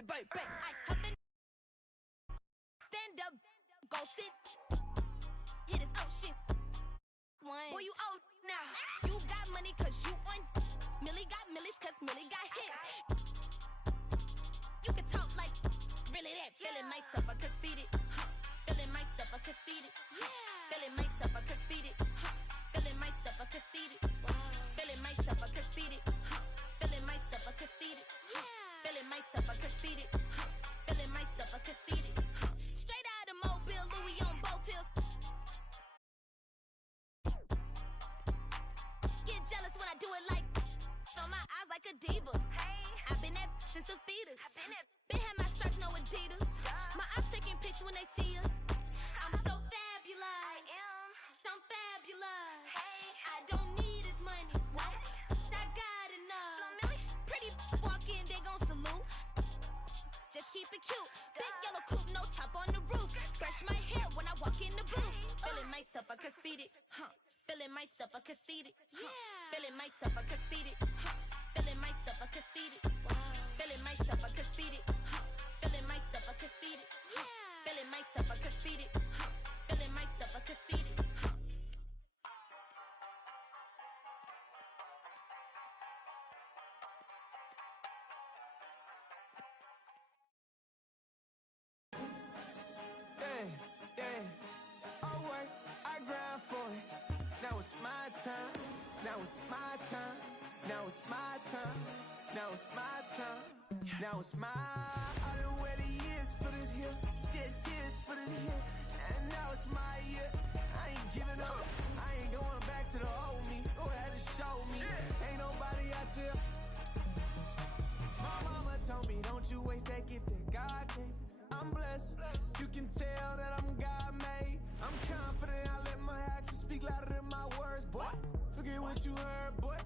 Billy, baby. I hop in, stand up, go sit. Hit his oh shit. Boy, you old now. You got money cause you on. Millie got millies cause Millie got hits. You can talk like really that. Feeling myself a conceited. Feeling myself a conceited. Feeling myself a conceited. Feeling myself a conceited. Feeling myself a conceited. Feeling myself a conceited. Feeling myself a conceited. Feeling myself a conceited. Straight out of Mobile, Louis on both hills. Get jealous when I do it like on my eyes like a diva. I've been that since a fetus. Been had my stripes, no Adidas. My eyes taking pics when they see us. I'm so fabulous. I am. I'm fabulous. I don't need his money. No, I got enough. Pretty walk in, they gon' salute. Just keep it cute. Big yellow coupe, no top on the roof. Brush my hair when I walk in the booth. Feeling myself a conceited. Feeling myself a conceited. Feeling myself a conceited. Feeling myself a conceited. Feeling myself a conceited. Feeling myself a conceited. Feeling myself a conceited. Feeling myself a conceited. I work, I grind for it. Now it's my time. Now it's my time. Now it's my time. Now it's my time. Now it's my. I done waited years for this here. Shed tears for this here. And now it's my year. I ain't giving up. I ain't going back to the old me. Go ahead and show me. Ain't nobody out here. My mama told me, don't you waste that gift that God gave. I'm blessed. You can tell that I'm God made. I'm confident. I let my actions speak louder than my words, boy. Forget what you heard, boy.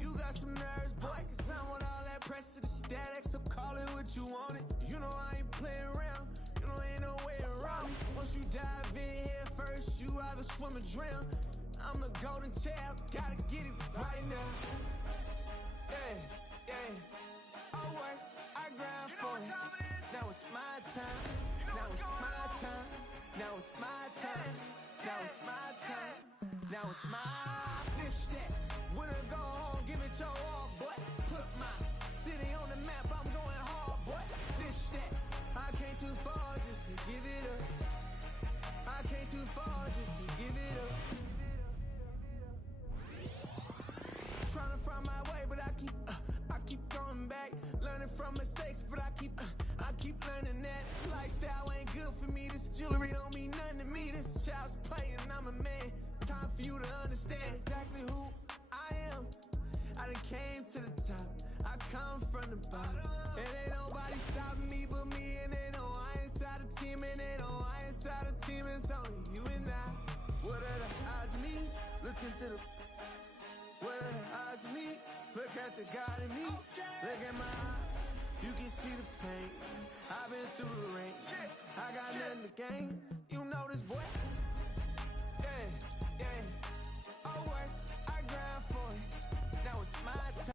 You got some nerves, boy. Cause I want all that pressure to static. So call it what you want it. You know I ain't playing around. You know ain't no way around me. Once you dive in here first, you either swim or drown. I'm the golden child. Gotta get it right now. I work, I grind for it. Now it's my time. Now it's my time. Now it's my time. Now it's my time. Now it's my this that. When I go home, give it your all, boy. Put my city on the map. I'm going hard, boy. This that. I came too far just to give it up. I came too far just to give it up. Trying to find my way, but I keep going back. Learning from mistakes, but I keep learning that lifestyle ain't good for me. This jewelry don't mean nothing to me. This child's playing, I'm a man. It's time for you to understand exactly who I am. I done came to the top. I come from the bottom. And ain't nobody stopping me but me. And they know I inside the team. And they know I inside the team. It's only you and I. What are the odds of me? Looking through the. What are the odds of me? Look at the God in me. Look at my eyes. You can see the pain. I've been through the rain. I got nothing to gain. You know this, boy. I work, I grind for it. Now it's my time.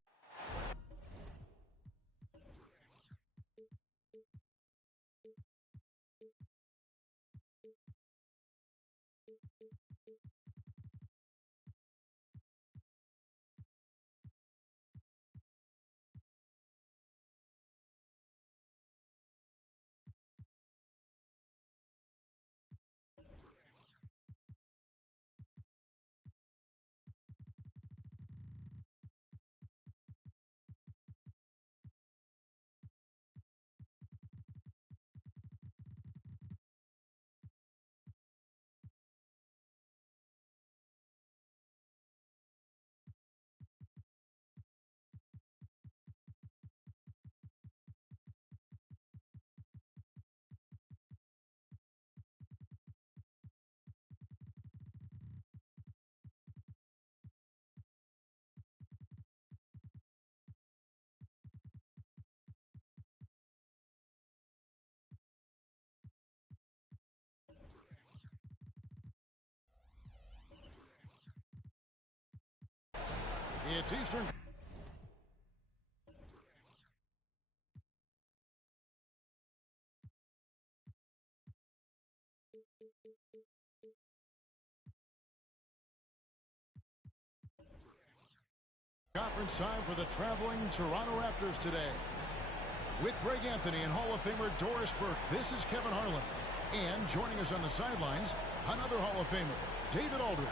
It's Eastern. Conference time for the traveling Toronto Raptors today. With Greg Anthony and Hall of Famer Doris Burke, this is Kevin Harlan. And joining us on the sidelines, another Hall of Famer, David Aldridge.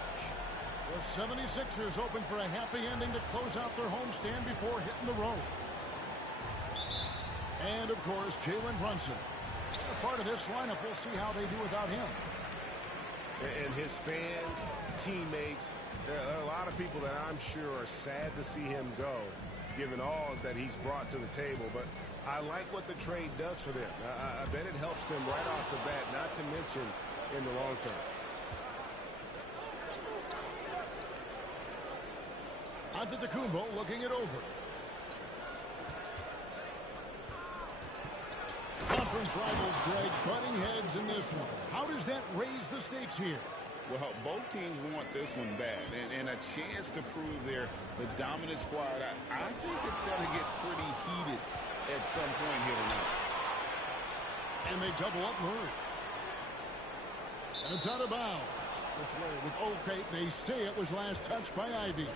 The 76ers hoping for a happy ending to close out their homestand before hitting the road. And, of course, Jalen Brunson. A part of this lineup, we'll see how they do without him. And his fans, teammates, there are a lot of people that I'm sure are sad to see him go, given all that he's brought to the table. But I like what the trade does for them. I bet it helps them right off the bat, not to mention in the long term. Antetokounmpo looking it over. Conference rivals, Greg, butting heads in this one. How does that raise the stakes here? Well, both teams want this one bad, and a chance to prove they're the dominant squad. I think it's going to get pretty heated at some point here tonight. And they double up Murray. And it's out of bounds. Which way? Okay, they say it was last touched by Ivy.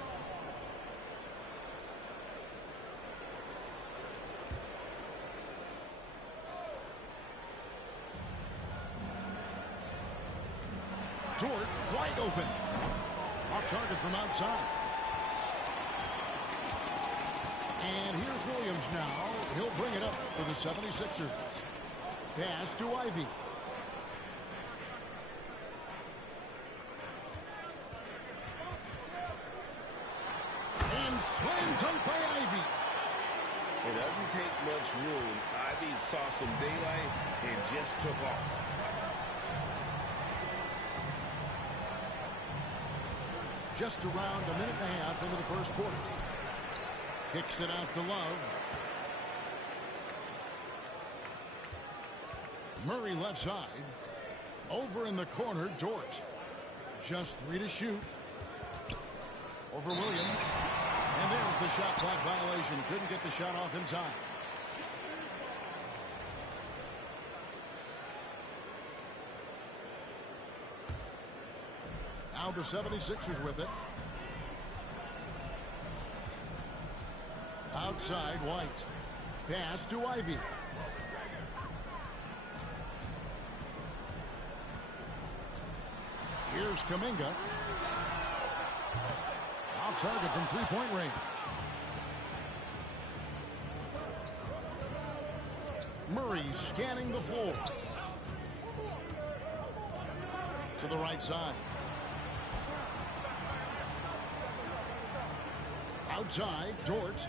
Dort, wide open. Off target from outside. And here's Williams now. He'll bring it up for the 76ers. Pass to Ivy. And slam dunk by Ivy. It doesn't take much room. Ivy saw some daylight and just took off. Just around a minute and a half into the first quarter. Kicks it out to Love. Murray left side. Over in the corner, Dort. Just 3 to shoot. Over Williams. And there's the shot clock violation. Couldn't get the shot off in time. Now the 76ers with it. Outside, White. Pass to Ivy. Here's Kuminga. Off target from three-point range. Murray scanning the floor. To the right side. Outside, Dort.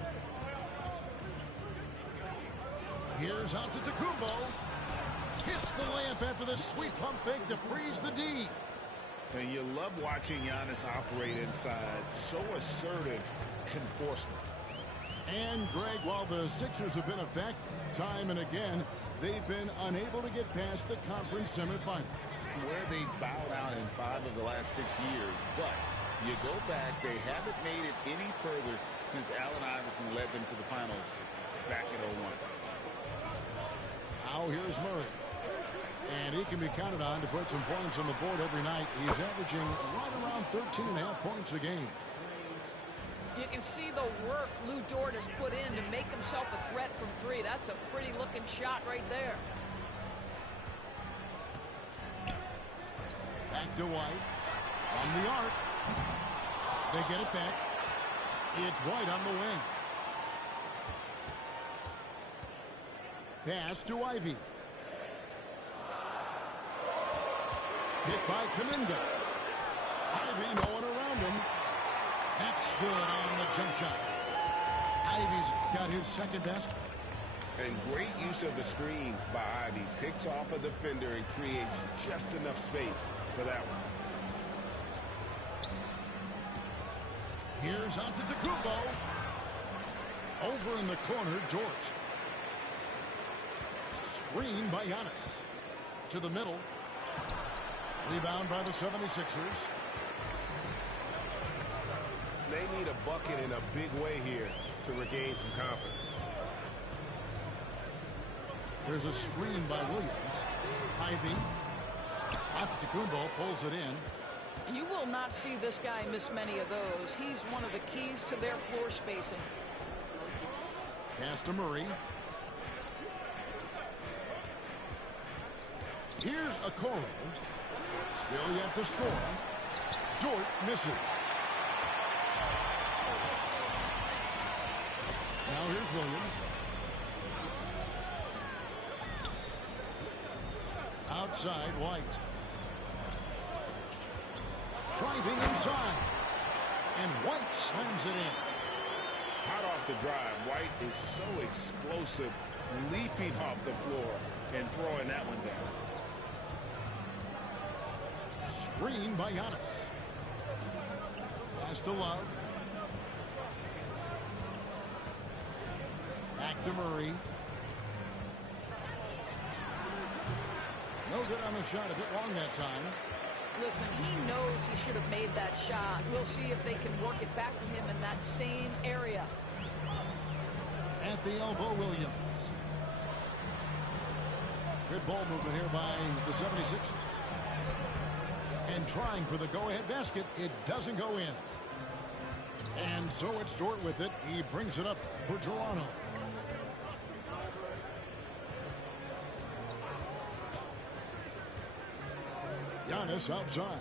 Here's Antetokounmpo. Hits the layup after the sweet pump fake to freeze the D. And you love watching Giannis operate inside. So assertive enforcement. And, Greg, while the Sixers have been a fact time and again, they've been unable to get past the conference semifinals. Where they bowed out in 5 of the last 6 years. But you go back, they haven't made it any further since Allen Iverson led them to the finals back in 01. Now here's Murray. And he can be counted on to put some points on the board every night. He's averaging right around 13.5 points a game. You can see the work Lou Dort has put in to make himself a threat from 3. That's a pretty looking shot right there. Back to White. From the arc. They get it back. It's White on the wing. Pass to Ivy. Hit by Kuminga. Ivy, no one around him. That's good on the jump shot. Ivy's got his second basket. And great use of the screen by Ivy. Picks off a defender and creates just enough space for that one. Here's Antetokounmpo. Over in the corner, Dort. Screen by Giannis. To the middle. Rebound by the 76ers. They need a bucket in a big way here to regain some confidence. There's a screen by Williams. Ivy. Antetokounmpo pulls it in. And you will not see this guy miss many of those. He's one of the keys to their floor spacing. Pass to Murray. Here's Okoro. Still yet to score. Dort misses. Now here's Williams. Outside, White. Driving inside. And White slams it in. Hot off the drive. White is so explosive, leaping off the floor and throwing that one down. Screen by Giannis. Pass to Love. Back to Murray. No good on the shot. A bit long that time. Listen, he knows he should have made that shot. We'll see if they can work it back to him in that same area. At the elbow, Williams. Good ball movement here by the 76ers. And trying for the go-ahead basket. It doesn't go in. And so it's Dort with it. He brings it up for Toronto. Giannis outside.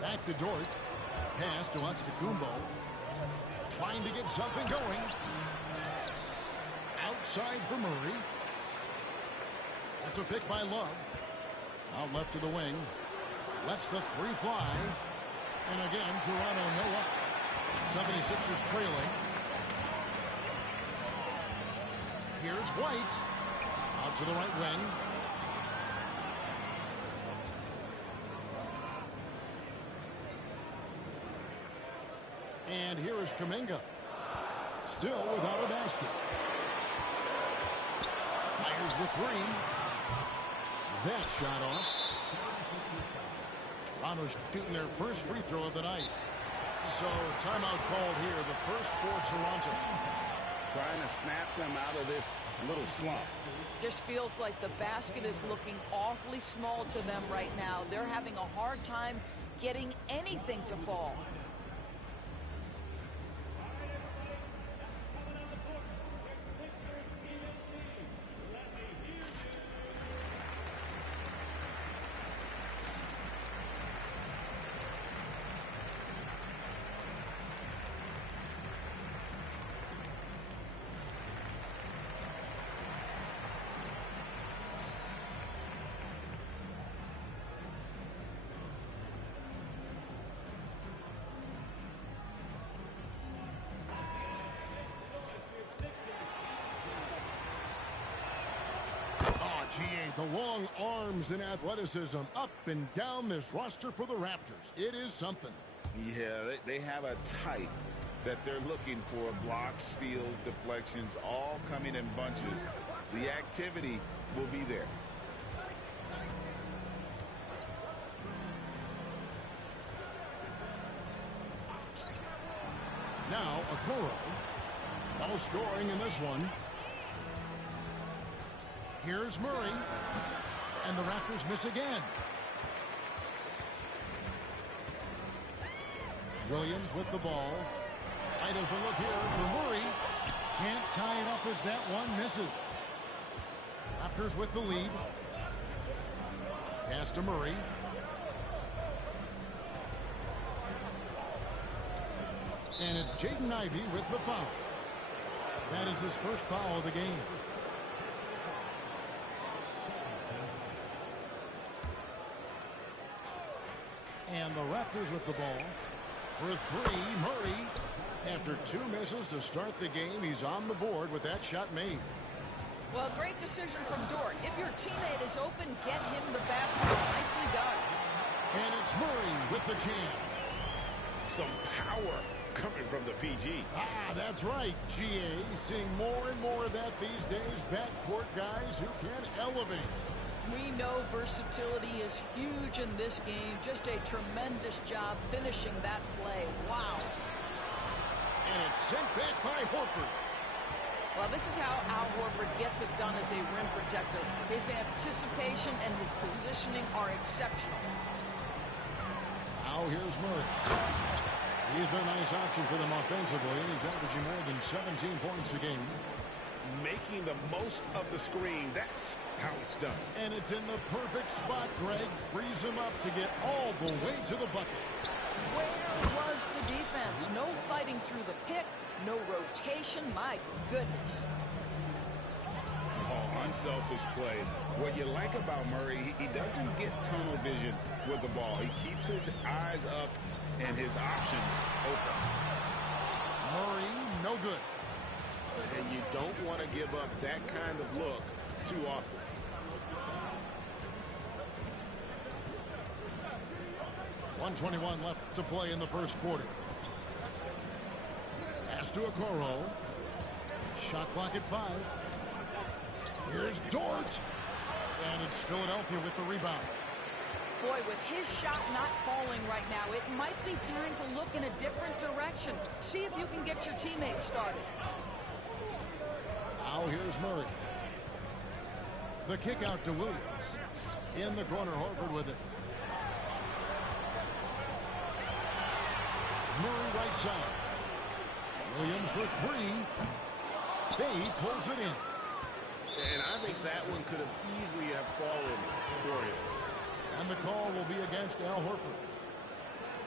Back to Dort. Pass to Antetokounmpo. Trying to get something going. Outside for Murray. That's a pick by Love. Out left to the wing. Lets the three fly. And again, Toronto no up. 76ers trailing. Here's White. Out to the right wing. And here is Kuminga. Still without a basket. Fires the three. That shot off. Toronto's shooting their first free throw of the night. So timeout called here. The first for Toronto. Trying to snap them out of this little slump. Just feels like the basket is looking awfully small to them right now. They're having a hard time getting anything to fall. The long arms and athleticism up and down this roster for the Raptors. It is something. Yeah, they have a type that they're looking for. Blocks, steals, deflections, all coming in bunches. The activity will be there. Now, Okoro. No scoring in this one. Here's Murray. And the Raptors miss again. Williams with the ball. Wide open look here for Murray. Can't tie it up as that one misses. Raptors with the lead. Pass to Murray. And it's Jaden Ivey with the foul. That is his first foul of the game. And the Raptors with the ball. For three, Murray. After two misses to start the game, he's on the board with that shot made. Well, great decision from Dort. If your teammate is open, get him the basket. Nicely done. And it's Murray with the jam. Some power coming from the PG. Ah, that's right, GA. Seeing more and more of that these days. Backcourt guys who can elevate. We know versatility is huge in this game. Just a tremendous job finishing that play. Wow. And it's sent back by Horford. Well, this is how Al Horford gets it done as a rim protector. His anticipation and his positioning are exceptional. Now here's Murray. He's been a nice option for them offensively, and he's averaging more than 17 points a game. Making the most of the screen. That's how it's done. And it's in the perfect spot, Greg. Frees him up to get all the way to the bucket. Where was the defense? No fighting through the pick, no rotation. My goodness. Oh, unselfish play. What you like about Murray, he doesn't get tunnel vision with the ball. He keeps his eyes up and his options open. Murray, no good. And you don't want to give up that kind of look too often. .121 left to play in the first quarter. Pass to Okoro. Shot clock at 5. Here's Dort. And it's Philadelphia with the rebound. Boy, with his shot not falling right now, it might be time to look in a different direction. See if you can get your teammates started. Now here's Murray. The kick out to Williams. In the corner, Horford with it. Murray right side. Williams for 3. Bay pulls it in. And I think that one could have easily have fallen for him. And the call will be against Al Horford.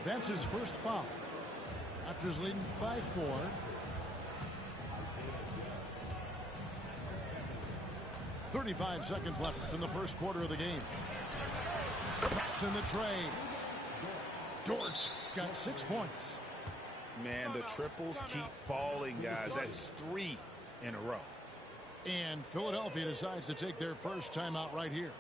That's his first foul. Raptors leading by 4. .35 seconds left in the first quarter of the game. Traps in the tray. Dort's got 6 points. Man, the triples keep falling, guys. That's 3 in a row. And Philadelphia decides to take their first timeout right here.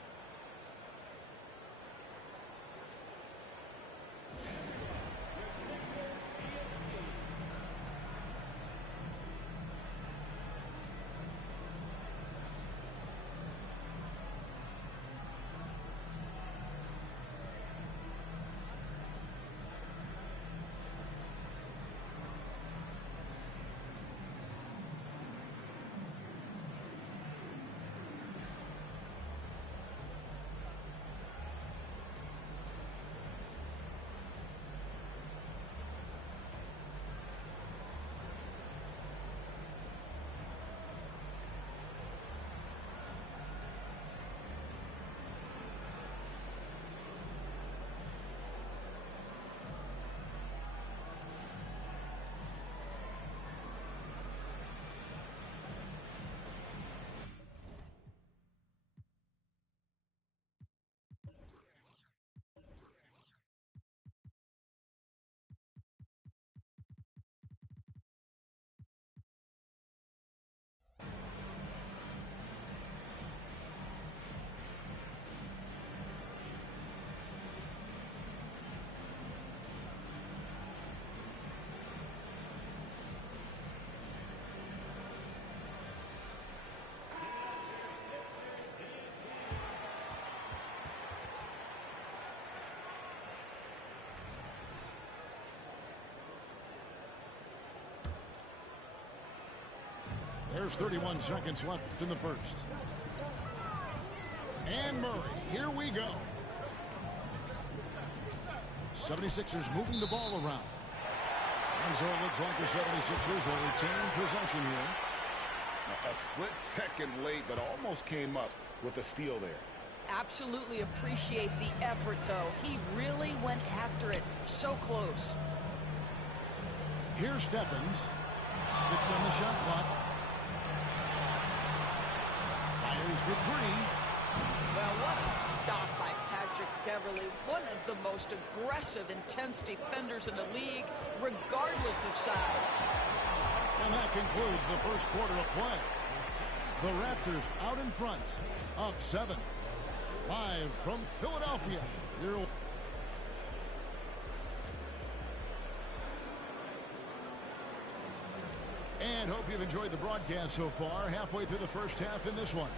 There's 31 seconds left in the first. And Murray, here we go. 76ers moving the ball around. And so it looks like the 76ers will retain possession here. A split second late, but almost came up with a steal there. Absolutely appreciate the effort, though. He really went after it. So close. Here's Stephens. 6 on the shot clock. Fires for 3. Well, what a stop by Patrick Beverley. One of the most aggressive, intense defenders in the league, regardless of size. And that concludes the first quarter of play. The Raptors out in front, up 7. Live from Philadelphia. And hope you've enjoyed the broadcast so far. Halfway through the first half in this one.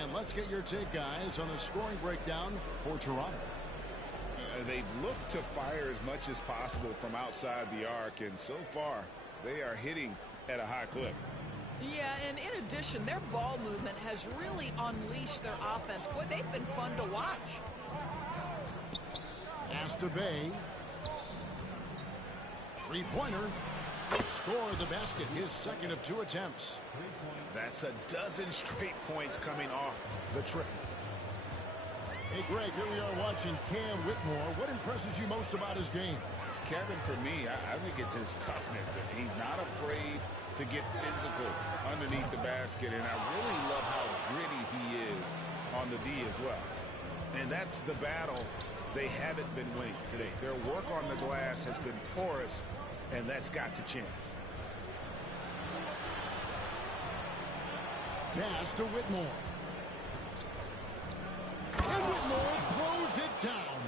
And let's get your take, guys, on the scoring breakdown for Toronto. They've looked to fire as much as possible from outside the arc, and so far they are hitting at a high clip. Yeah, and in addition, their ball movement has really unleashed their offense. Boy, they've been fun to watch. Pass to Bay. Three-pointer. Score the basket, his second of 2 attempts. That's a dozen straight points coming off the triple. Hey, Greg, here we are watching Cam Whitmore. What impresses you most about his game? Kevin, for me, I think it's his toughness. He's not afraid to get physical underneath the basket, and I really love how gritty he is on the D as well. And that's the battle they haven't been winning today. Their work on the glass has been porous, and that's got to change. Pass to Whitmore. And Whitmore throws it down.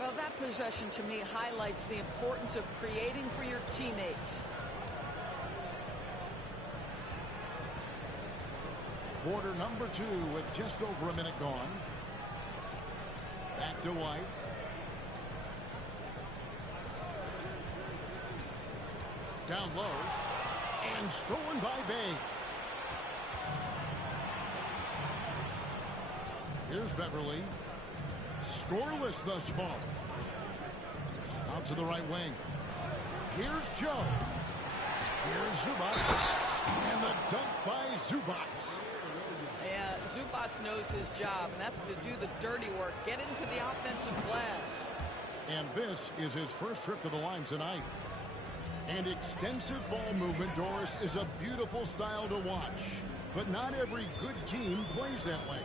Well, that possession to me highlights the importance of creating for your teammates. Quarter number 2 with just over a minute gone. Back to White. Down low. And stolen by Bay. Here's Beverly. Scoreless thus far. Out to the right wing. Here's Joe. Here's Zubats. And the dunk by Zubats. Yeah, Zubats knows his job, and that's to do the dirty work. Get into the offensive glass. And this is his first trip to the line tonight. And extensive ball movement, Doris, is a beautiful style to watch. But not every good team plays that way.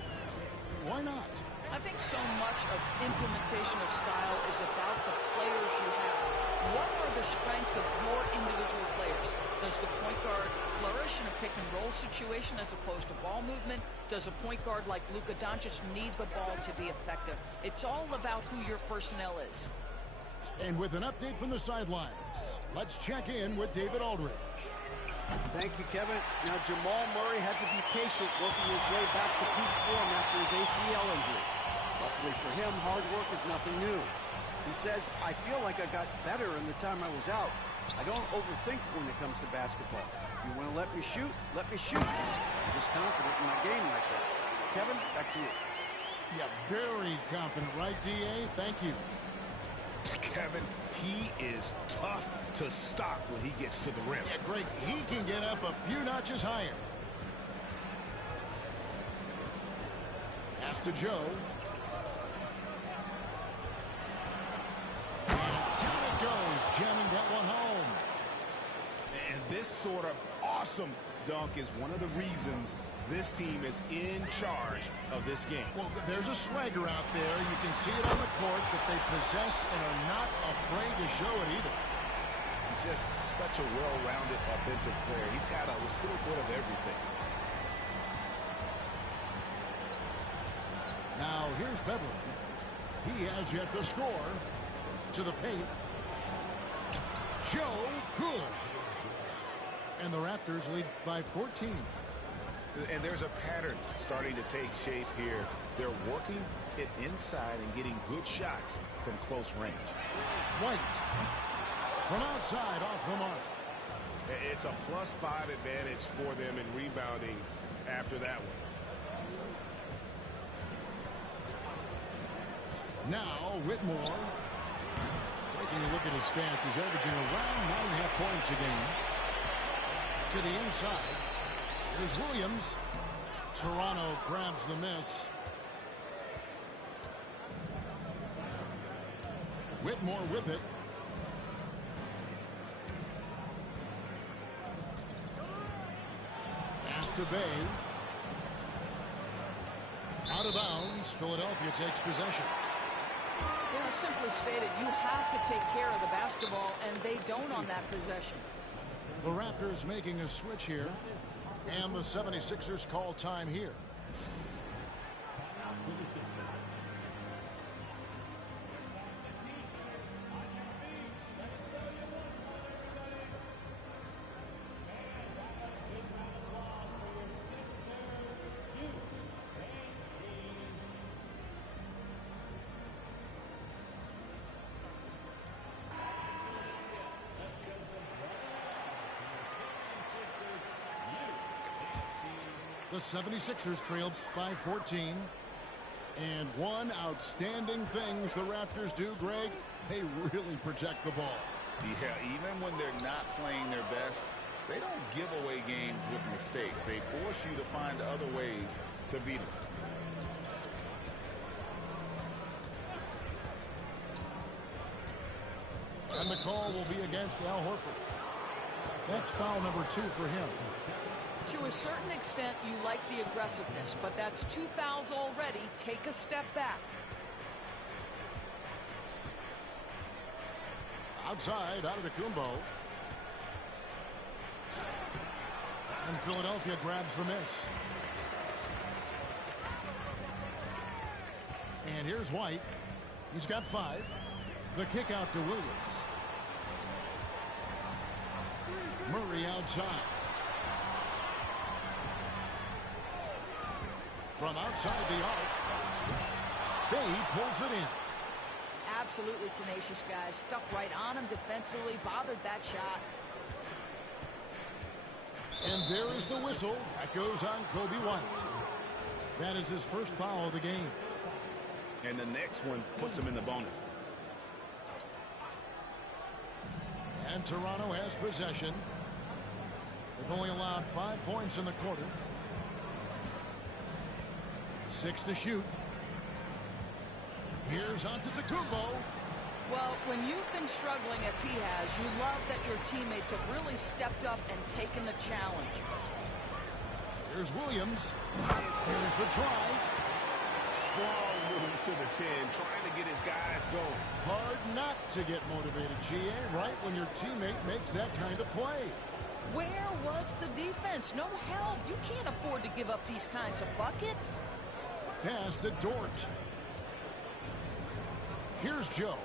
Why not? I think so much of implementation of style is about the players you have. What are the strengths of your individual players? Does the point guard flourish in a pick-and-roll situation as opposed to ball movement? Does a point guard like Luka Doncic need the ball to be effective? It's all about who your personnel is. And with an update from the sidelines, let's check in with David Aldridge. Thank you, Kevin. Now, Jamal Murray had to be patient working his way back to peak form after his ACL injury. Luckily for him, hard work is nothing new. He says, I feel like I got better in the time I was out. I don't overthink when it comes to basketball. If you want to let me shoot, let me shoot. I'm just confident in my game like that. Kevin, back to you. Yeah, very confident, right, D.A.? Thank you. Kevin, he is tough to stop when he gets to the rim. Yeah, Greg, he can get up a few notches higher. Pass to Joe. And down it goes, jamming that one home. And this sort of awesome dunk is one of the reasons this team is in charge of this game. Well, there's a swagger out there. You can see it on the court that they possess and are not afraid to show it either. He's just such a well-rounded offensive player. He's got a little bit of everything. Now, here's Beverly. He has yet to score. To the paint. Joe good. And the Raptors lead by 14. And there's a pattern starting to take shape here. They're working it inside and getting good shots from close range. White. From outside, off the mark. It's a +5 advantage for them in rebounding after that one. Now, Whitmore. Taking a look at his stats, he's averaging around 9.5 points a game. To the inside. Here's Williams. Toronto grabs the miss. Whitmore with it. Pass to Bay. Out of bounds. Philadelphia takes possession. You know, simply stated, you have to take care of the basketball, and they don't on that possession. The Raptors making a switch here. And the 76ers call time here. The 76ers trailed by 14. And one outstanding thing the Raptors do, Greg, they really protect the ball. Yeah, even when they're not playing their best, they don't give away games with mistakes. They force you to find other ways to beat them. And the call will be against Al Horford. That's foul number 2 for him. To a certain extent, you like the aggressiveness, but that's 2 fouls already. Take a step back. Outside, Antetokounmpo. And Philadelphia grabs the miss. And here's White. He's got 5. The kick out to Williams. Murray outside. From outside the arc, Bay pulls it in. Absolutely tenacious, guys. Stuck right on him defensively, bothered that shot. And there is the whistle. That goes on Kobe White. That is his first foul of the game. And the next one puts him in the bonus. And Toronto has possession. They've only allowed 5 points in the quarter. 6 to shoot. Here's Antetokounmpo. Well, when you've been struggling as he has, you love that your teammates have really stepped up and taken the challenge. Here's Williams. Here's the drive. Strong move to the 10, trying to get his guys going. Hard not to get motivated, GA, right when your teammate makes that kind of play. Where was the defense? No help. You can't afford to give up these kinds of buckets. Pass to Dort. Here's Joe.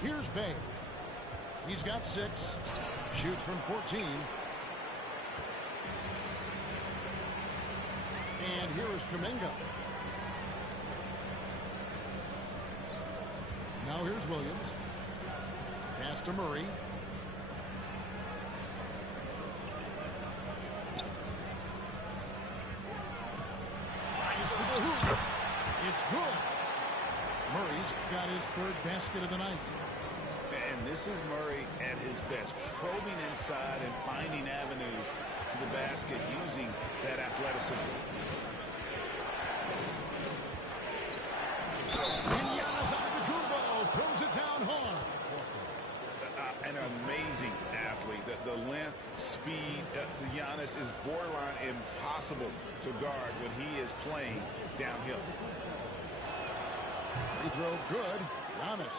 Here's Bay. He's got 6. Shoots from 14. And here is Kuminga. Now here's Williams. Pass to Murray. Fires to the hoop. It's good. Murray's got his 3rd basket of the night. And this is Murray at his best, probing inside and finding avenues to the basket using that athleticism. And Giannis Antetokounmpo throws it down hard. An amazing athlete. The length, speed, Giannis is borderline impossible to guard when he is playing downhill. Free throw good. Giannis.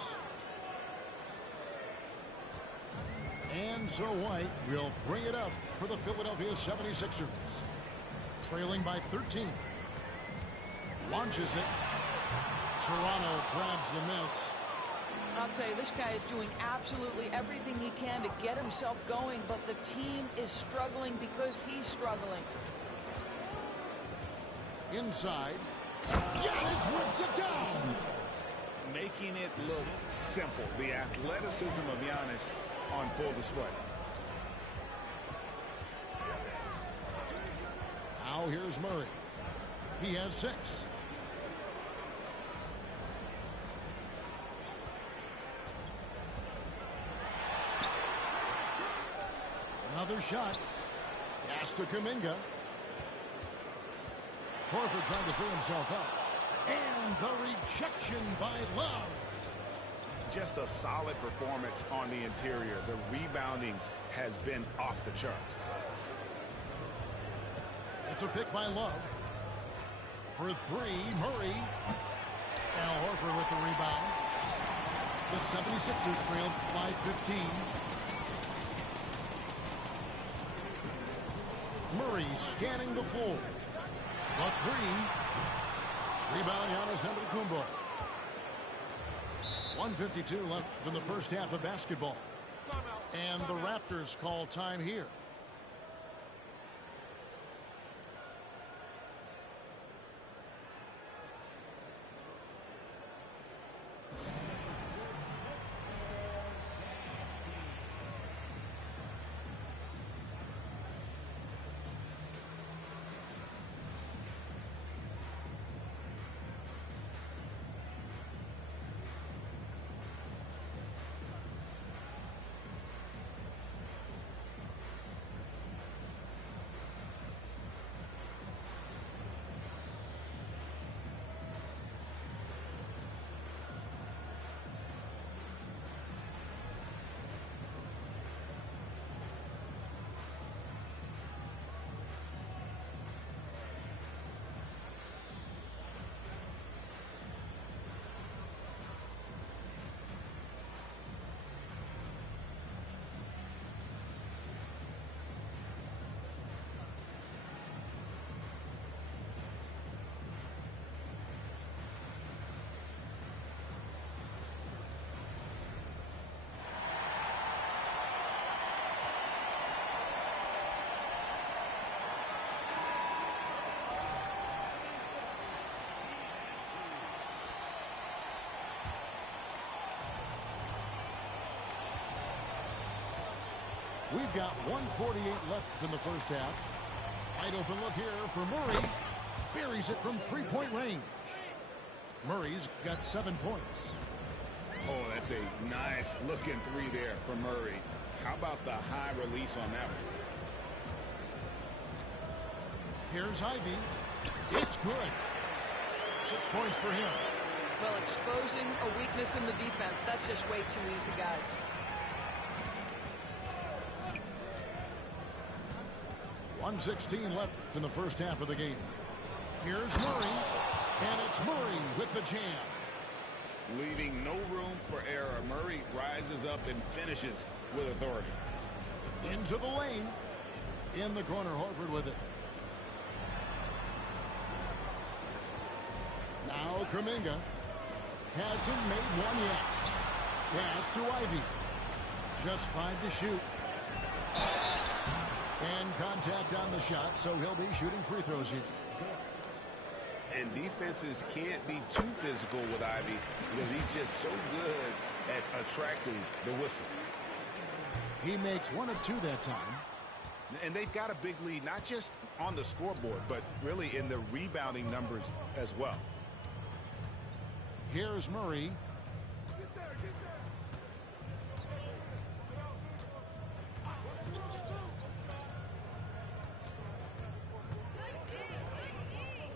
And so White will bring it up for the Philadelphia 76ers. Trailing by 13. Launches it. Toronto grabs the miss. I'll tell you, this guy is doing absolutely everything he can to get himself going, but the team is struggling because he's struggling. Inside. Giannis rips it down. Making it look simple. The athleticism of Giannis on full display. Now here's Murray. He has 6. Another shot. Pass to Kuminga. Horford trying to free himself up. And the rejection by Love. Just a solid performance on the interior. The rebounding has been off the charts. It's a pick by Love. For 3, Murray. Al Horford with the rebound. The 76ers trailed by 15. Murray scanning the floor. The 3. Rebound, Giannis Antetokounmpo. 1:52 left from the first half of basketball. And the Raptors call time here. We've got 1:48 left in the first half. Wide open look here for Murray. Buries it from three-point range. Murray's got 7 points. Oh, that's a nice looking three there for Murray. How about the high release on that one? Here's Ivy. It's good. 6 points for him. Well, exposing a weakness in the defense, that's just way too easy, guys. .116 left in the first half of the game. Here's Murray, and it's Murray with the jam. Leaving no room for error. Murray rises up and finishes with authority. Into the lane. In the corner, Horford with it. Now Kuminga. Hasn't made one yet. Pass to Ivy. Just 5 to shoot. And contact on the shot, so he'll be shooting free throws here. And defenses can't be too physical with Ivy because he's just so good at attracting the whistle. He makes 1 of 2 that time. And they've got a big lead, not just on the scoreboard, but really in the rebounding numbers as well. Here's Murray.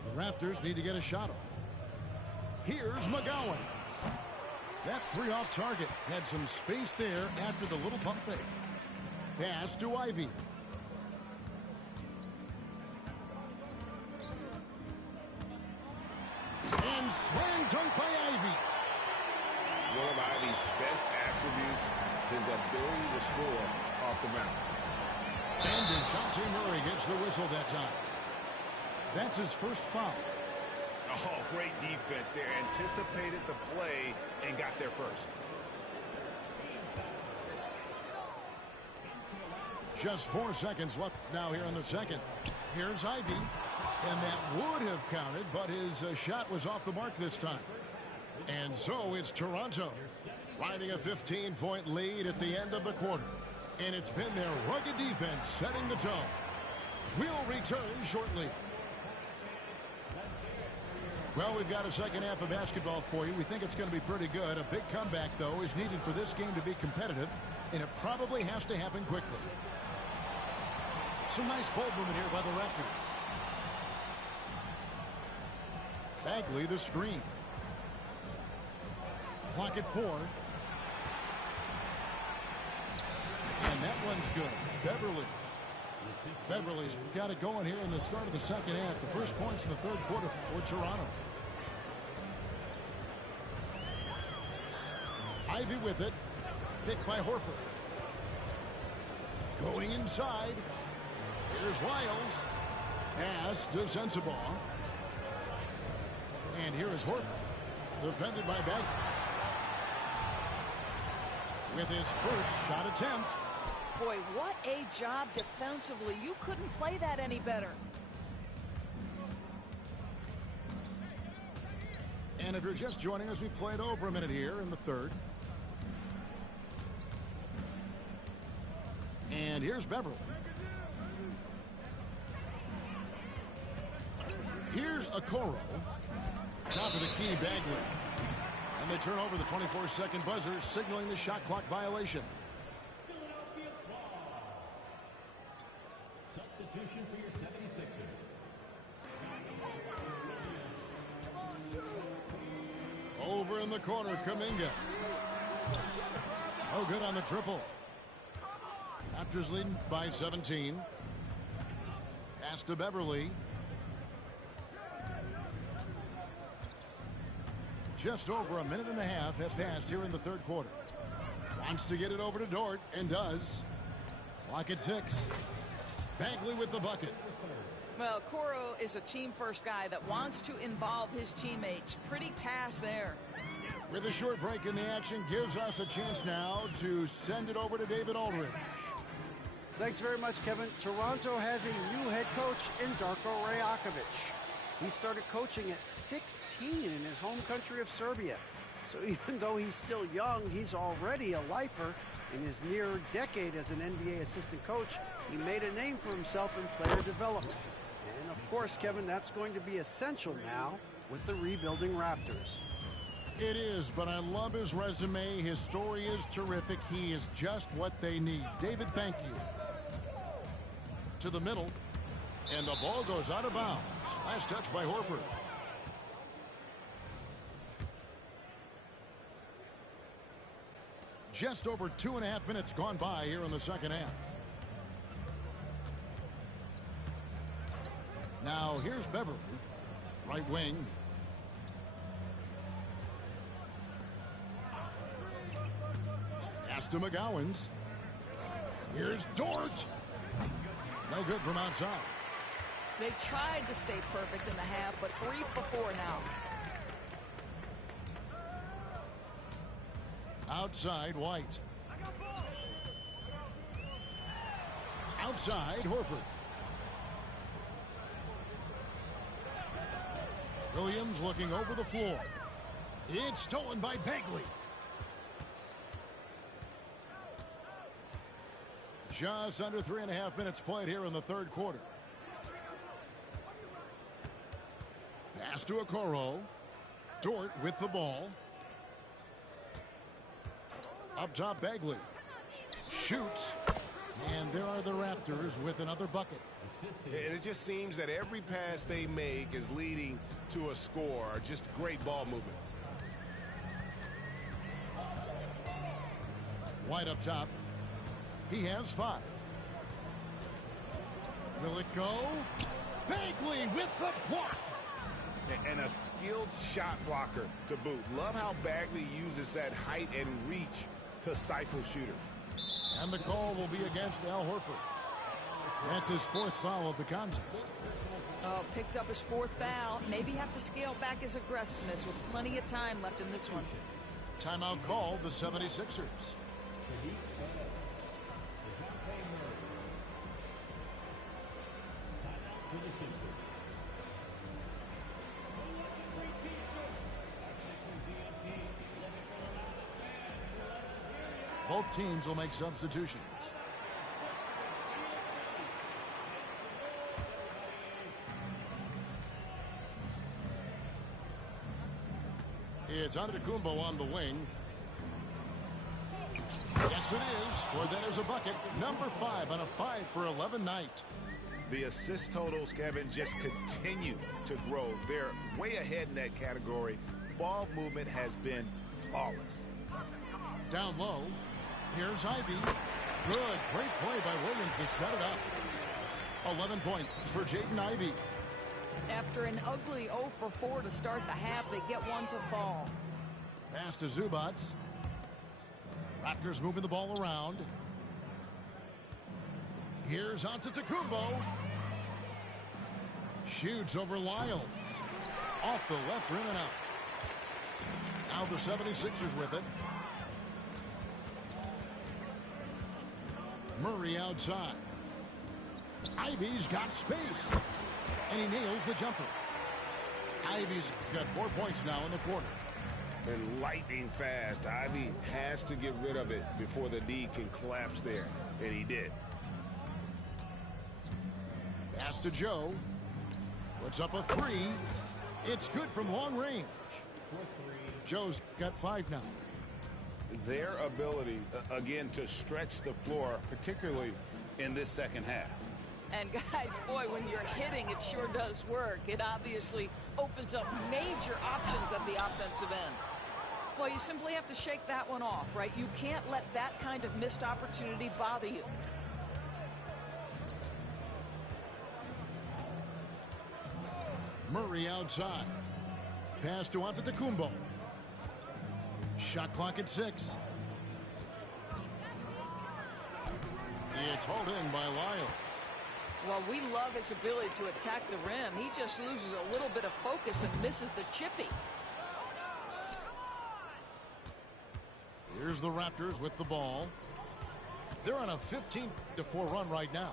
The Raptors need to get a shot off. Here's McGowan. That three off target. Had some space there after the little pump fake. Pass to Ivy. And slam dunk by Ivy. One of Ivy's best attributes, his ability to score off the bounce. And DeJounte Murray gets the whistle that time. That's his first foul. Oh, great defense there. Anticipated the play and got there first. Just 4 seconds left now here in the second. Here's Ivy. And that would have counted, but his shot was off the mark this time. And so it's Toronto riding a 15-point lead at the end of the quarter. And it's been their rugged defense setting the tone. We'll return shortly. Well, we've got a second half of basketball for you. We think it's going to be pretty good. A big comeback, though, is needed for this game to be competitive, and it probably has to happen quickly. Some nice ball movement here by the Raptors. Bagley, the screen. Clock at 4. And that one's good. Beverly's got it going here in the start of the second half. The first points in the third quarter for Toronto. Ivy with it. Picked by Horford. Going inside. Here's Lyles. Pass to Sensabaugh. And here is Horford. Defended by Bagley. With his first shot attempt. Boy, what a job defensively. You couldn't play that any better. And if you're just joining us, we played over a minute here in the third. And here's Beverly. Here's Okoro. Top of the key, Bagley. And they turn over the 24-second buzzer, signaling the shot clock violation. Substitution for your 76ers. Over in the corner, Kuminga. Oh, good on the triple. Raptors leading by 17. Pass to Beverly. Just over a minute and a half have passed here in the third quarter. Wants to get it over to Dort, and does. Clock at 6. Bagley with the bucket. Well, Okoro is a team-first guy that wants to involve his teammates. Pretty pass there. With a short break in the action, gives us a chance now to send it over to David Aldridge. Thanks very much, Kevin. Toronto has a new head coach in Darko Rajakovic. He started coaching at 16 in his home country of Serbia. So even though he's still young, he's already a lifer In his near decade as an NBA assistant coach, he made a name for himself in player development. And of course, Kevin, that's going to be essential now with the rebuilding Raptors. It is, but I love his resume. His story is terrific. He is just what they need. David, thank you. To the middle, and the ball goes out of bounds. Last touch by Horford. Just over 2.5 minutes gone by here in the second half. Now here's Beverly, right wing. Pass to McGowans. Here's Dort. No good from outside. They tried to stay perfect in the half, but 3 for 4 now. Outside, White. Outside, Horford. Williams looking over the floor. It's stolen by Bagley. Just under 3.5 minutes played here in the third quarter. Pass to Okoro. Dort with the ball. Up top, Bagley. Shoots. And there are the Raptors with another bucket. And it just seems that every pass they make is leading to a score. Just great ball movement. White up top. He has 5. Will it go? Bagley with the block. And a skilled shot blocker to boot. Love how Bagley uses that height and reach to stifle shooter. And the call will be against Al Horford. That's his 4th foul of the contest. Oh, picked up his 4th foul. Maybe have to scale back his aggressiveness with plenty of time left in this one. Timeout called the 76ers. Both teams will make substitutions. It's Antetokounmpo on the wing. Yes, it is. Or that is a bucket. Number 5 on a 5 for 11 night. The assist totals, Kevin, just continue to grow. They're way ahead in that category. Ball movement has been flawless. Down low. Here's Ivy. Good. Great play by Williams to set it up. 11 points for Jaden Ivey. After an ugly 0 for 4 to start the half, they get one to fall. Pass to Zubac. Raptors moving the ball around. Here's Antetokounmpo. Shoots over Lyles. Off the left rim and out. Now the 76ers with it. Murray outside. Ivy's got space. And he nails the jumper. Ivy's got 4 points now in the quarter. And lightning fast. Ivy has to get rid of it before the D can collapse there. And he did. Pass to Joe. Puts up a 3. It's good from long range. Joe's got 5 now. Their ability, again, to stretch the floor, particularly in this second half. And guys, boy, when you're hitting, it sure does work. It obviously opens up major options at the offensive end. Well, you simply have to shake that one off, right? You can't let that kind of missed opportunity bother you. Murray outside. Pass to Antetokounmpo. Shot clock at 6. It's hauled in by Lyles. Well, we love his ability to attack the rim. He just loses a little bit of focus and misses the chippy. Here's the Raptors with the ball. They're on a 15-4 run right now.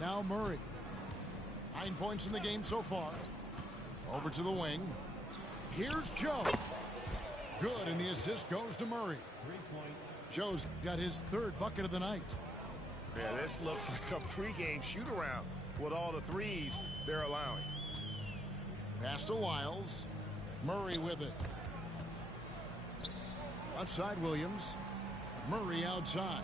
Now Murray. 9 points in the game so far. Over to the wing. Here's Joe. Good, and the assist goes to Murray. 3 points. Joe's got his third bucket of the night. Yeah, this looks like a pregame shoot-around with all the threes they're allowing. Pass to Wiles. Murray with it. Left side, Williams. Murray outside.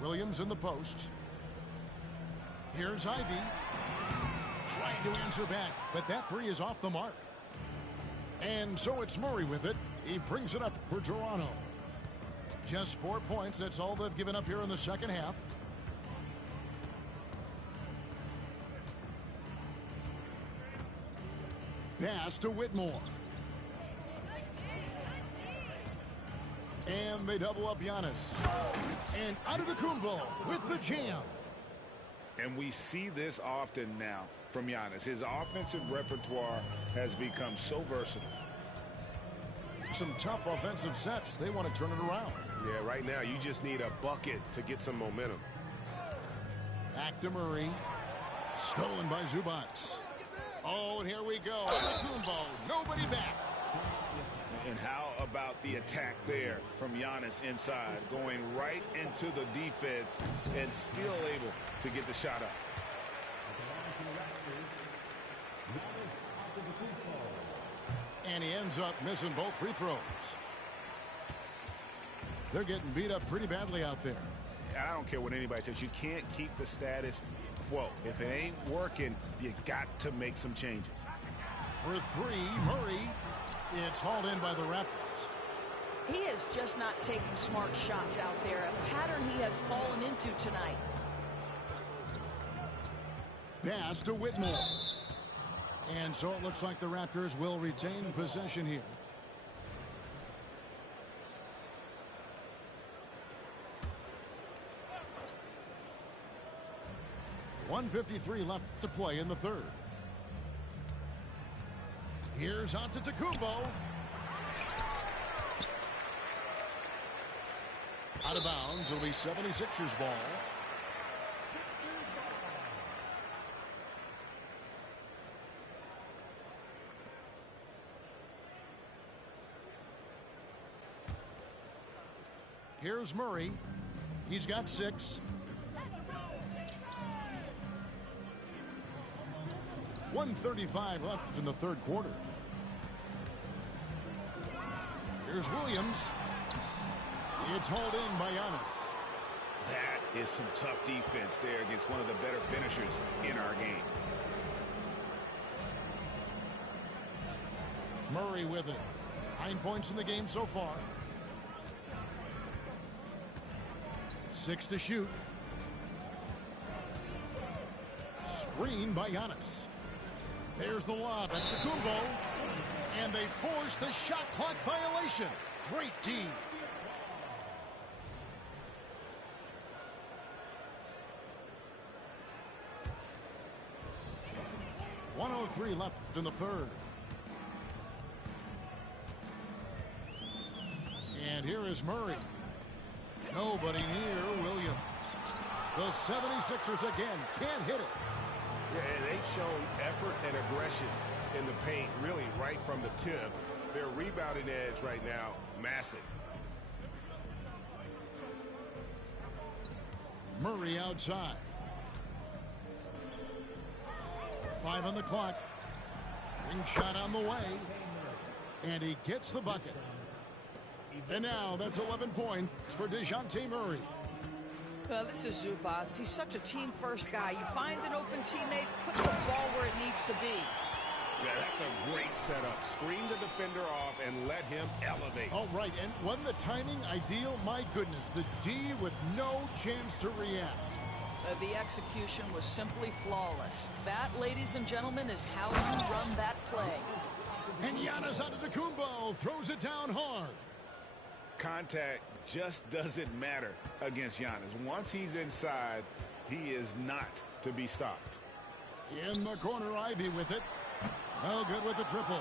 Williams in the post. Here's Ivy. Trying to answer back, but that three is off the mark. And so it's Murray with it. He brings it up for Toronto. Just 4 points. That's all they've given up here in the second half. Pass to Whitmore. And they double up Giannis. And Antetokounmpo with the jam. And we see this often now from Giannis. His offensive repertoire has become so versatile. Some tough offensive sets. They want to turn it around. Yeah, right now you just need a bucket to get some momentum. Back to Murray. Stolen by Zubac. Oh, and here we go. Antetokounmpo, nobody back. And how about the attack there from Giannis inside, going right into the defense and still able to get the shot up. And he ends up missing both free throws. They're getting beat up pretty badly out there. I don't care what anybody says. You can't keep the status quo. If it ain't working, you got to make some changes. For three, Murray. It's hauled in by the Raptors. He is just not taking smart shots out there, a pattern he has fallen into tonight. Pass to Whitmore. And so it looks like the Raptors will retain possession here. .153 left to play in the third. Here's Antetokounmpo. Out of bounds. It'll be 76ers ball. Here's Murray. He's got 6. .135 left in the third quarter. Here's Williams. It's hauled in by Giannis. That is some tough defense there against one of the better finishers in our game. Murray with it. 9 points in the game so far. 6 to shoot. Screen by Giannis. There's the lob at Antetokounmpo. And they force the shot clock violation. Great D. .103 left in the third. And here is Murray. Nobody near Williams. The 76ers again can't hit it. Yeah, and they've shown effort and aggression in the paint, really right from the tip. Their rebounding edge right now, massive. Murray outside. 5 on the clock. Ring shot on the way. And he gets the bucket. And now that's 11 points for DeJounte Murray. Well, this is Zubac. He's such a team-first guy. You find an open teammate, put the ball where it needs to be. Yeah, that's a great setup. Screen the defender off and let him elevate. All right, and wasn't the timing ideal? My goodness, the D with no chance to react. The execution was simply flawless. That, ladies and gentlemen, is how you run that play. And Giannis Antetokounmpo throws it down hard. Contact just doesn't matter against Giannis. Once he's inside, he is not to be stopped. In the corner, Ivy with it. No good with the triple.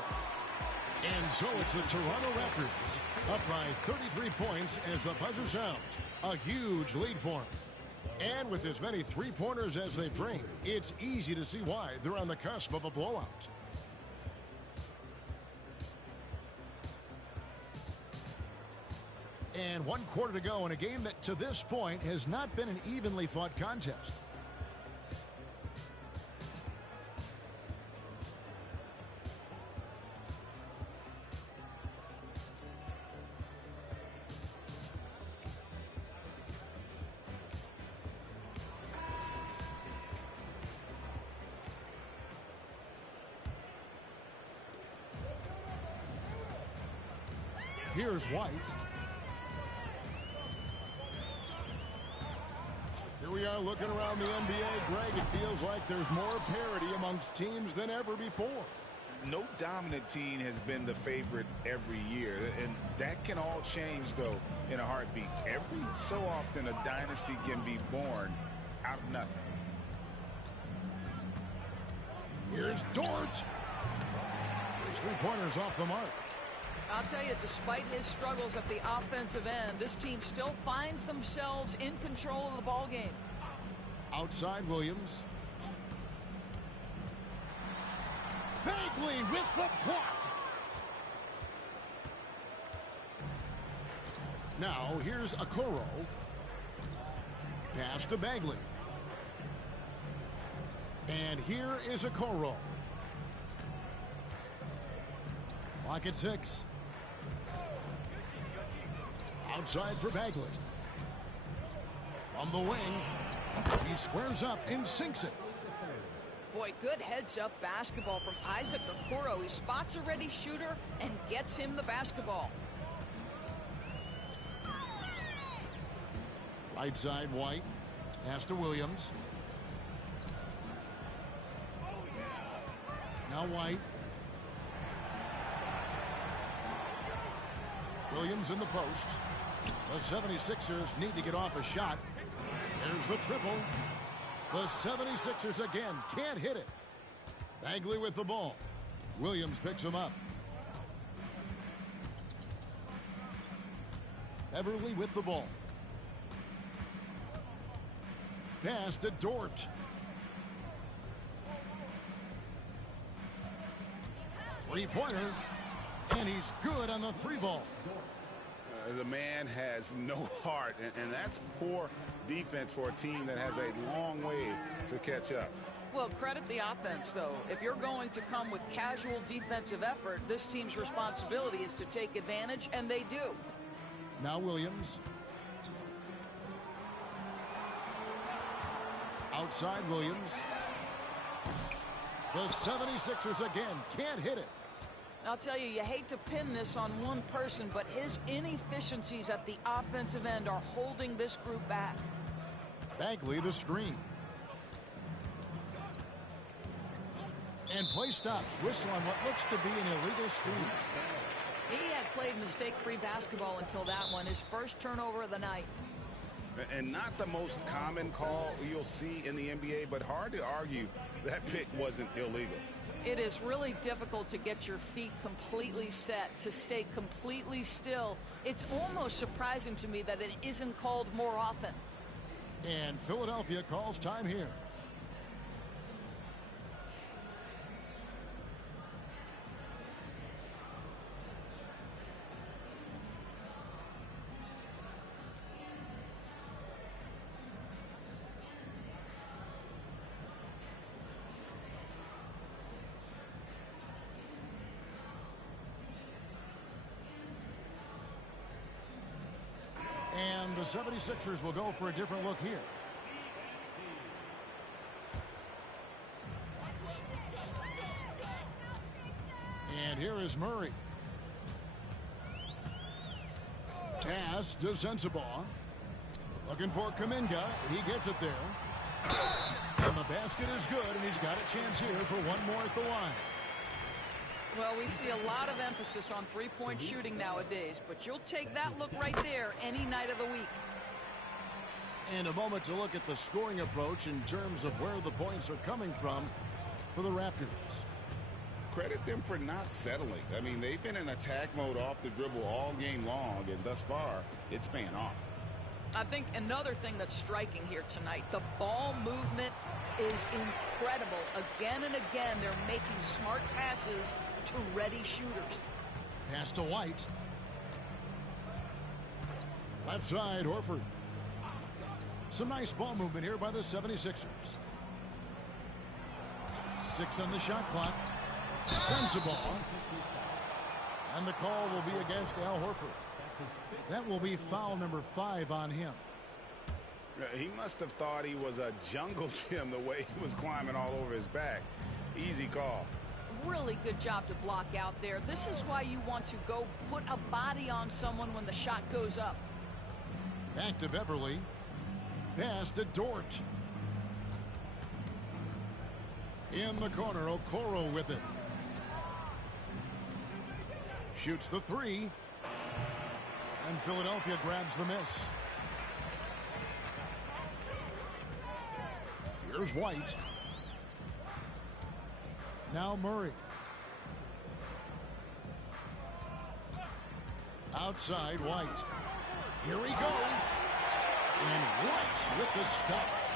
And so it's the Toronto Raptors up by 33 points as the buzzer sounds. A huge lead for them. And with as many three-pointers as they've drained, it's easy to see why they're on the cusp of a blowout. And 1 quarter to go in a game that to this point has not been an evenly fought contest. Here's White. Here we are looking around the NBA, Greg. It feels like there's more parity amongst teams than ever before. No dominant team has been the favorite every year, and that can all change, though, in a heartbeat. Every so often, a dynasty can be born out of nothing. Here's Dort. His three-pointers off the mark. I'll tell you, despite his struggles at the offensive end, this team still finds themselves in control of the ball game. Outside Williams. Bagley with the block. Now here's Okoro. Pass to Bagley. And here is Okoro. Clock at 6. Outside for Bagley. From the wing, he squares up and sinks it. Boy, good heads-up basketball from Isaac Okoro. He spots a ready shooter and gets him the basketball. Right side, White. Pass to Williams. Now White. Williams in the post. The 76ers need to get off a shot. There's the triple. The 76ers again can't hit it. Bagley with the ball. Williams picks him up. Beverly with the ball. Pass to Dort. Three-pointer. And he's good on the three ball. The man has no heart, and that's poor defense for a team that has a long way to catch up. Well, credit the offense, though. If you're going to come with casual defensive effort, this team's responsibility is to take advantage, and they do. Now Williams. Outside Williams. The 76ers again can't hit it. I'll tell you, you hate to pin this on one person, but his inefficiencies at the offensive end are holding this group back. Bagley the screen. And play stops. Whistle on what looks to be an illegal screen. He had played mistake-free basketball until that one, his first turnover of the night. And not the most common call you'll see in the NBA, but hard to argue that pick wasn't illegal. It is really difficult to get your feet completely set, to stay completely still. It's almost surprising to me that it isn't called more often. And Philadelphia calls time here. And the 76ers will go for a different look here. And here is Murray. Pass to Sensabaugh. Looking for Kuminga. He gets it there. And the basket is good, and he's got a chance here for one more at the line. Well, we see a lot of emphasis on three-point shooting nowadays, but you'll take that look right there any night of the week. And a moment to look at the scoring approach in terms of where the points are coming from for the Raptors. Credit them for not settling. I mean, they've been in attack mode off the dribble all game long, and thus far, it's paying off. I think another thing that's striking here tonight, the ball movement is incredible. Again and again, they're making smart passes to ready shooters. Pass to White. Left side, Horford. Some nice ball movement here by the 76ers. 6 on the shot clock. Sends the ball. And the call will be against Al Horford. That will be foul number 5 on him. He must have thought he was a jungle gym the way he was climbing all over his back. Easy call. Really good job to block out there. This is why you want to go put a body on someone when the shot goes up. Back to Beverly. Pass to Dort. In the corner, Okoro with it. Shoots the 3. And Philadelphia grabs the miss. Here's White. Now Murray. Outside, White. Here he goes. And White with the stuff.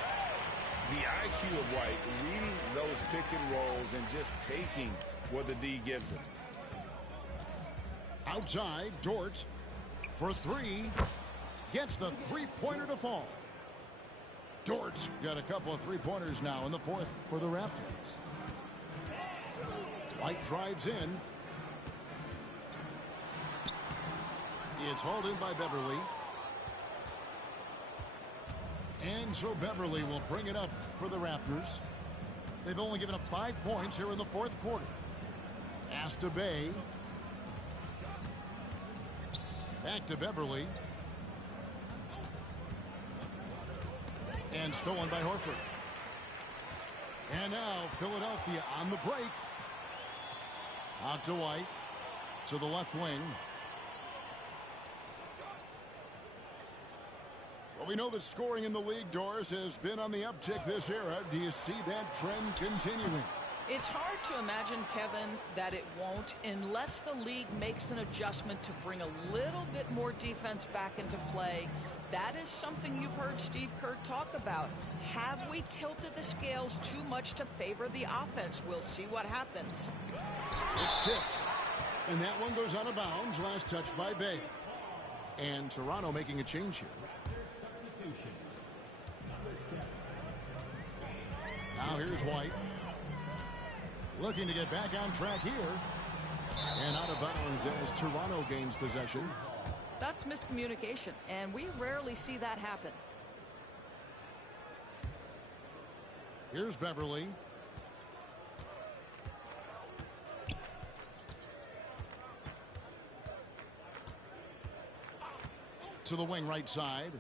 The IQ of White, reading those pick and rolls and just taking what the D gives him. Outside, Dort for 3. Gets the three-pointer to fall. Dort's got a couple of three-pointers now in the 4th for the Raptors. White drives in. It's hauled in by Beverly. And so Beverly will bring it up for the Raptors. They've only given up 5 points here in the 4th quarter. Pass to Bay. Back to Beverly. And stolen by Horford. And now Philadelphia on the break. Out to White. To the left wing. Well, we know that scoring in the league, Doris, has been on the uptick this era. Do you see that trend continuing? It's hard to imagine, Kevin, that it won't unless the league makes an adjustment to bring a little bit more defense back into play. That is something you've heard Steve Kerr talk about. Have we tilted the scales too much to favor the offense? We'll see what happens. It's tipped. And that one goes out of bounds. Last touch by Bay. And Toronto making a change here. Now here's White. Looking to get back on track here. And out of bounds as Toronto gains possession. That's miscommunication, and we rarely see that happen. Here's Beverly. To the wing right side.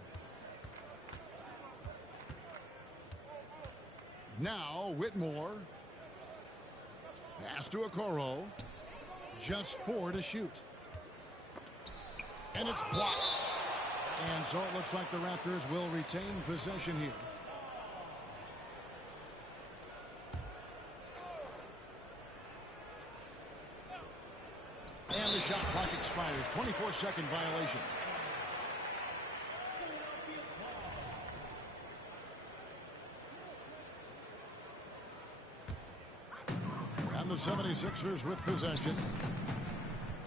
Now Whitmore. Pass to Okoro. Just 4 to shoot. And it's blocked. And so it looks like the Raptors will retain possession here. And the shot clock expires. 24-second violation. And the 76ers with possession.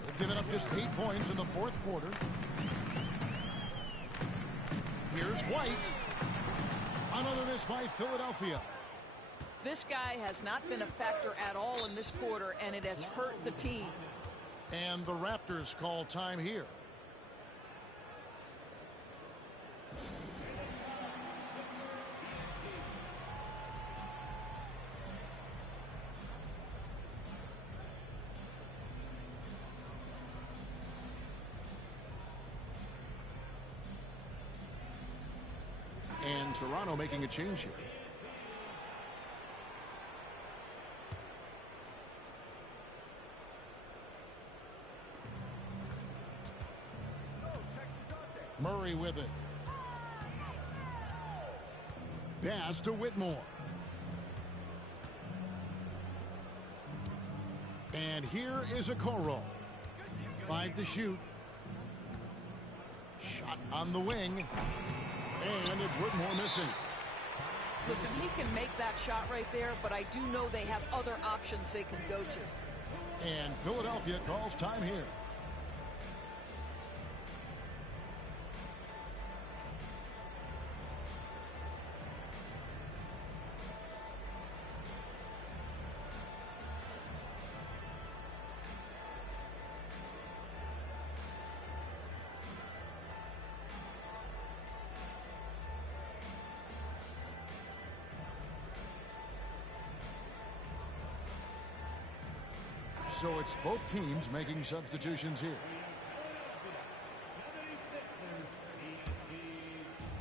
They've given up just 8 points in the 4th quarter. Here's White. Another miss by Philadelphia. This guy has not been a factor at all in this quarter, and it has hurt the team. And the Raptors call time here. And Toronto making a change here. Murray with it. Pass to Whitmore. And here is Okoro. 5 to shoot. Shot on the wing. And it's Whitmore missing. Listen, he can make that shot right there, but I do know they have other options they can go to. And Philadelphia calls time here. So it's both teams making substitutions here.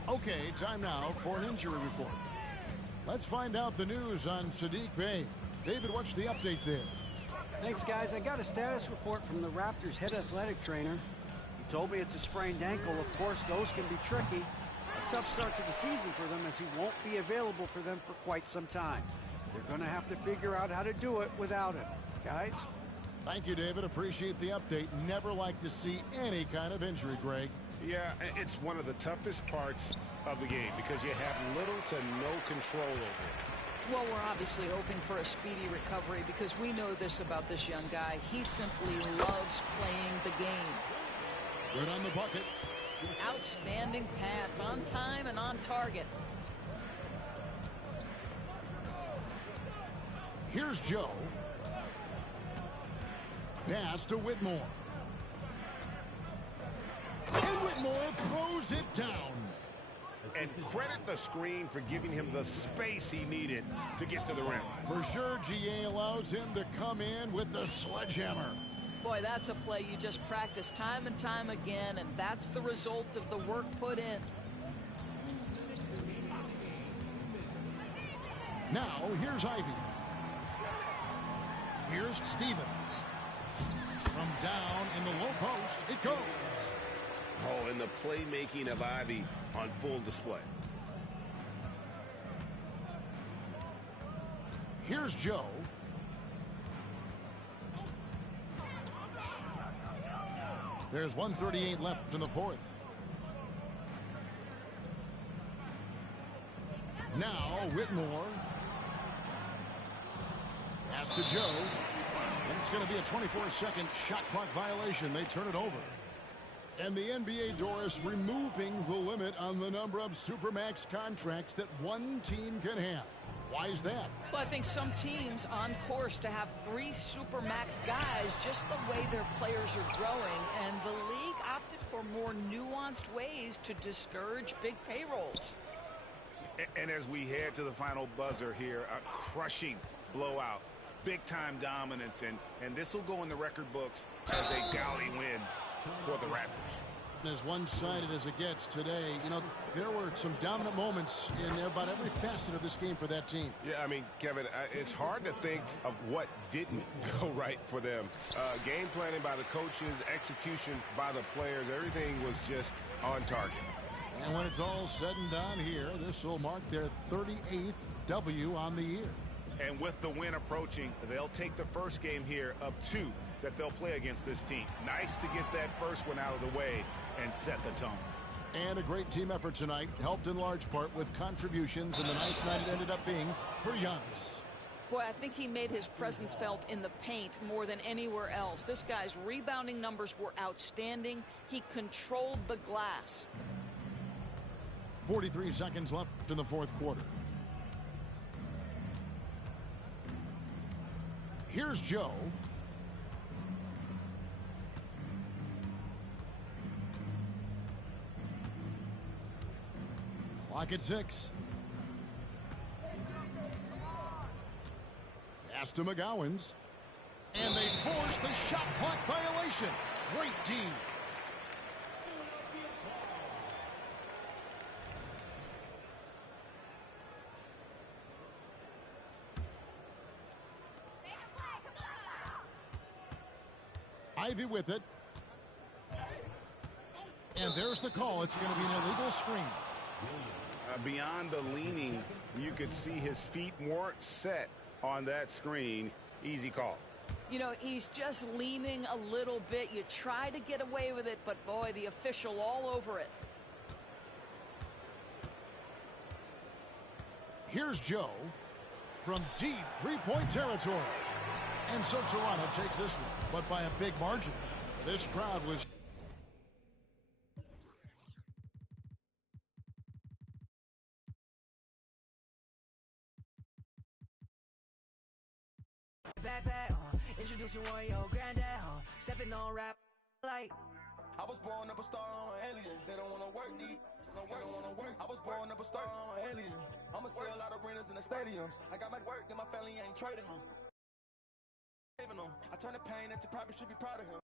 Okay, time now for an injury report. Let's find out the news on Saddiq Bey. David, what's the update there? Thanks, guys. I got a status report from the Raptors head athletic trainer. He told me it's a sprained ankle. Of course, those can be tricky. A tough start to the season for them, as he won't be available for them for quite some time. They're going to have to figure out how to do it without him. Guys? Thank you, David. Appreciate the update. Never like to see any kind of injury, Greg. Yeah, it's one of the toughest parts of the game because you have little to no control over it. Well, we're obviously hoping for a speedy recovery because we know this about this young guy. He simply loves playing the game. Good on the bucket. Outstanding pass, on time and on target. Here's Joe. Pass to Whitmore. And Whitmore throws it down. And credit the screen for giving him the space he needed to get to the rim. For sure, GA allows him to come in with the sledgehammer. Boy, that's a play you just practice time and time again, and that's the result of the work put in. Now, here's Ivy. Here's Stevens. From down in the low post, it goes. Oh, and the playmaking of Ivy on full display. Here's Joe. There's 1:38 left in the fourth. Now Whitmore. Pass to Joe. And it's going to be a 24-second shot clock violation. They turn it over. And the NBA, Doris, removing the limit on the number of Supermax contracts that one team can have. Why is that? Well, I think some teams on course to have 3 Supermax guys, just the way their players are growing, and the league opted for more nuanced ways to discourage big payrolls. And as we head to the final buzzer here, a crushing blowout, big-time dominance, and this will go in the record books as a gaudy win for the Raptors. As one-sided as it gets today, you know, there were some dominant moments in about every facet of this game for that team. Yeah, I mean, Kevin, it's hard to think of what didn't go right for them. Game planning by the coaches, execution by the players, everything was just on target. And when it's all said and done here, this will mark their 38th W on the year. And with the win approaching, they'll take the first game here of 2 that they'll play against this team. Nice to get that first one out of the way and set the tone. And a great team effort tonight, helped in large part with contributions, and the nice night it ended up being for Giannis. Boy, I think he made his presence felt in the paint more than anywhere else. This guy's rebounding numbers were outstanding. He controlled the glass. 43 seconds left in the fourth quarter. Here's Joe. Clock at 6. Pass to McGowans. And they force the shot clock violation. Great team. Ivy with it. And there's the call. It's going to be an illegal screen. Beyond the leaning, you could see his feet weren't set on that screen. Easy call. You know, he's just leaning a little bit. You try to get away with it, but boy, the official all over it. Here's Joe from deep three-point territory. And so Toronto takes this one, but by a big margin. This crowd was... Backpack, introducing one your granddad, stepping on rap like. I was born up a star, I'm an alien. They don't wanna work, they don't wanna work. I was born up a star, I'm an alien. I'ma sell a lot of arenas in the stadiums. I got my work, and my family ain't trading them. saving them. I turn the pain into profit, should be proud of him.